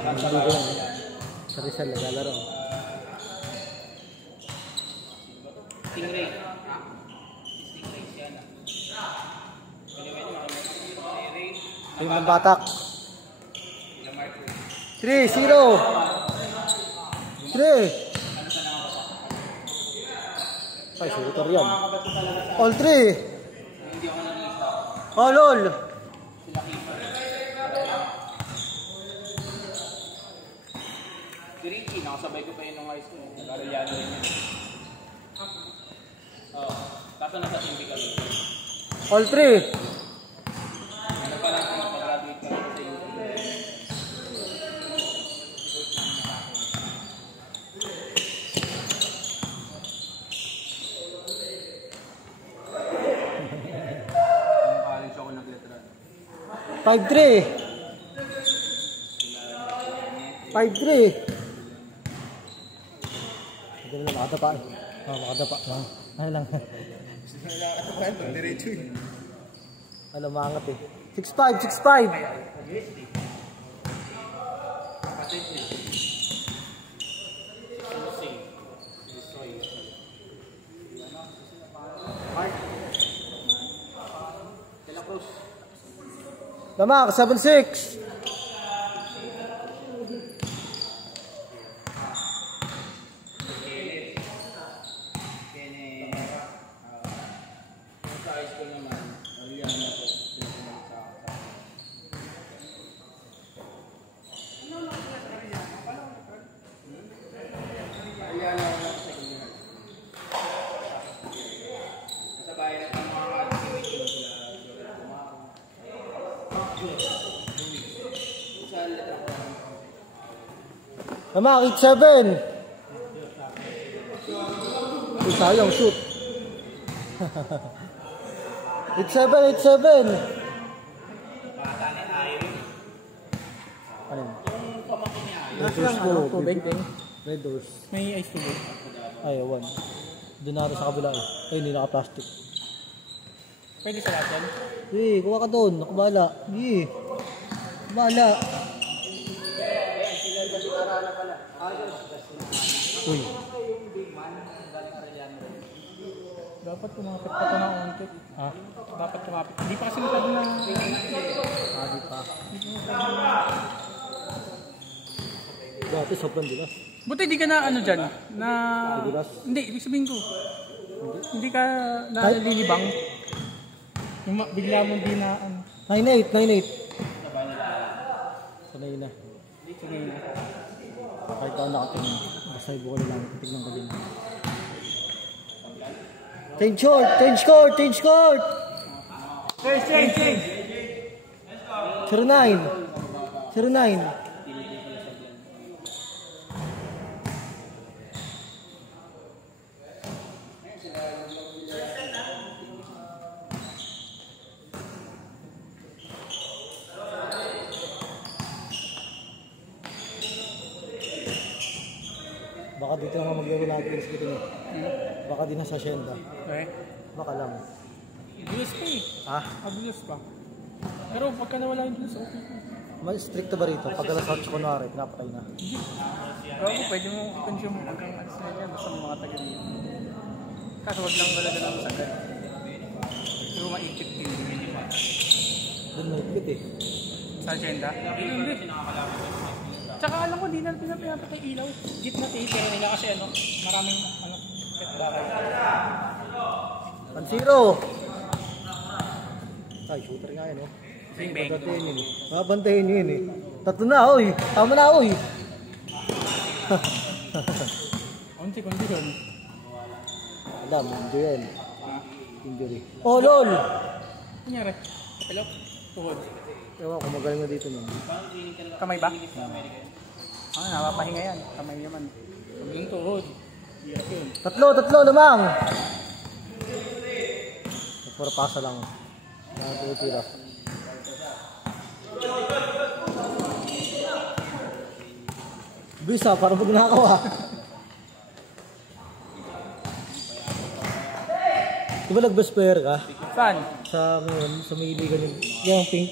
Hindi ko lang. Sa Rizal, naglalaro. Stingray. Yung Batak. 3-0. 3. Ay, shooter yan. All 3. Oh, lol. Ricky, nakasabay ko pa yun ng high school. Nag-Arellano rin yun. Oo. Kaso nasa TV kami. All 3. Ano pa lang kung mag-graduate ka lang sa UP. College ako nag-letran. 5-3. 5-3. Hindi na makadapa. Makadapa. Ano lang. Alam, maangat eh. 6-5, 6-5. Lamak, 7-6. Lamak, 8-7. Sayang, shoot. 8-7, 8-7. Ano yun? Red Doors ko. Red Doors. May ice tubig. Ay, 1. Doon na sa kabila eh. Ay, hindi naka-plastic. Pwede sa lahat yan? Eh, kuha ka doon. Nakabala. Eh. Nakabala. Uy. Dapat kumapit pa ito ng unti. Ha? Dapat kumapit. Hindi pa kasi masabi na... Di pa. Dati sobrang dilas. Buti hindi ka na ano dyan? Na... Dilas? Hindi, ibig sabihin ko. Hindi ka nalilibang. Yung bigla mo hindi na ano. 9-8, 9-8. Sanay na. Sanay na. Kahit ako nakatingin. Basta ibo ko lang. Tignan ko din. Change court! Change court! Change court! Change! 09. 09. Baka dito naman maglaro natin sa ito. Baka din nasa Hacienda. Okay. Baka lang. Abuse pa eh. Ah? Abuse pa. Pero pagka nawala yung abuse, okay. Mas stricto ba rito? Pag alas 8 kunwari, pinapatay na. Pero ako pwede mo i-consume hanggang alas na yan. Basta mga taga dito. Kaso wag lang talaga ng sagad. Pero maikit din. Doon maikit eh. Sa agenda? Hindi. Tsaka alam ko, di na pinapatay ilaw. Gitna taper nila kasi ano, maraming ano, bahay. 1-0. Ay, shooter nga yun, oh. Bang-bang. Bantayin yun, eh. Bantayin yun, eh. Tatlo na, oy. Tama na, oy. Konti doon. Alam, injury. Injury. Oh, lol! Kunyari, kapilok, tuhod. Ewan ko, magaling na dito nun. Kamay ba? Napapahinga yan. Kamay naman. Huwag yung tuhod. Hirap yun. Tatlo lamang! Pura pasa lang. Nakatutira. Bisa, parang pag nakakawa. Diba nag-best player ka? Saan? Sa ngayon, sa may iligan yun. Yung pink.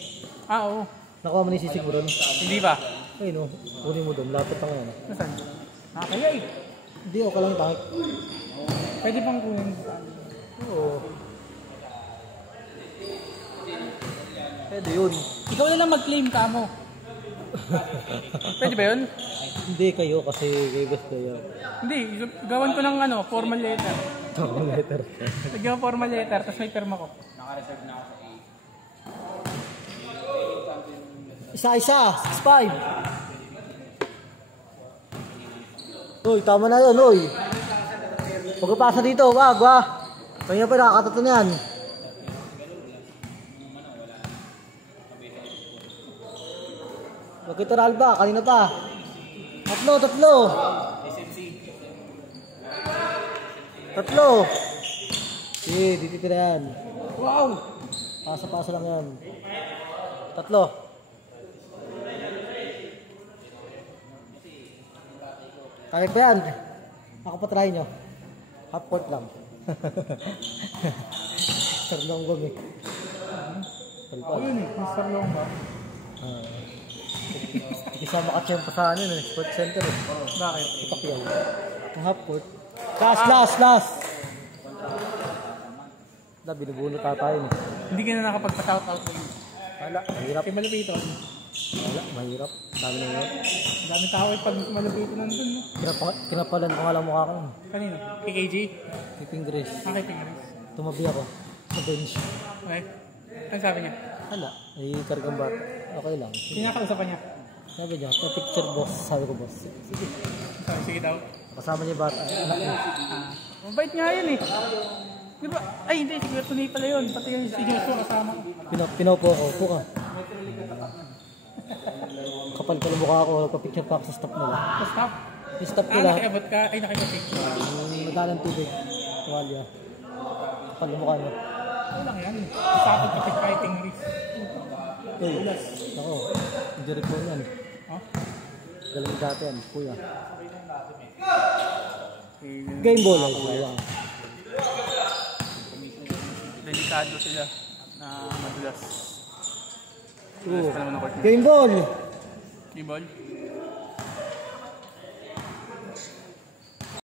Oo. Nakuha mo ni Sisig mo ron? Hindi ba? Ay no, kunin mo doon. Lapit ang yan. Nasaan? Kaya eh. Hindi, okay lang tank. Pwede pang kunin. Oo. Pwede yun. Ikaw na lang mag-claim ka mo. Pwede ba yun? Hindi kayo kasi kayo gusto yun. Hindi, gawan ko ng formal letter. Letter. Lagyan mo formal letter, tapos may pirma ko. Isa-isa, 6-5. Uy, tama na yun, uy. Pagkapasa dito, wag. Kanya pa nakakatato na yan. Bakit ba? Kanina pa. Tatlo. Sige, dito na yan. Wow! Pasa-pasa lang yan. Tatlo. Kaya pa yan. Ako pa try nyo. Half court lang. Mr. Longgong eh. Ayun eh, Mr. Longga. Isama ka siyempre sa sports center eh. Bakit? Ipak yan. Ang half court. Last! Binubunot ata yun eh. Hindi ka na nakapagpa-shout out. Wala, mahirap. Kay Malupito. Wala, mahirap. Dami na yun. Dami tao eh pag Malupito nandun. No? Kinapalan ko nga lang mukha ko. Kanino? Kay KG? Keeping grace. Kay Pingris. Tumabi ako sa bench. Okay. Ano sabi niya? Wala, ay kargang bat. Okay lang. Kinakausapan niya. Sabi niya, picture boss. Sabi ko boss. Sige. Sige daw. Kasama niya bat. Anak niya. Mabait nga yun eh. Di ba? Ay hindi, siguro tunay pala yun. Pati yung si Joshua kasama ko. Pinaupo ko. Upo ka. Kapal ka ng mukha ako. Nagpa-picture pa ako sa stop nila. Stop. Yung stop nila. Nakiabot ka. Ay nakipag-picture. Madalang tubig. Tuwalya. Kapal ng mukha niya. Ano lang yan? Isapag kapit fighting risk. Uy, ako. Direct ko yan. Huh? Galing dati yan, kuya. Game ball ay kuya. Delikado sila na madulas. Game ball! Game ball?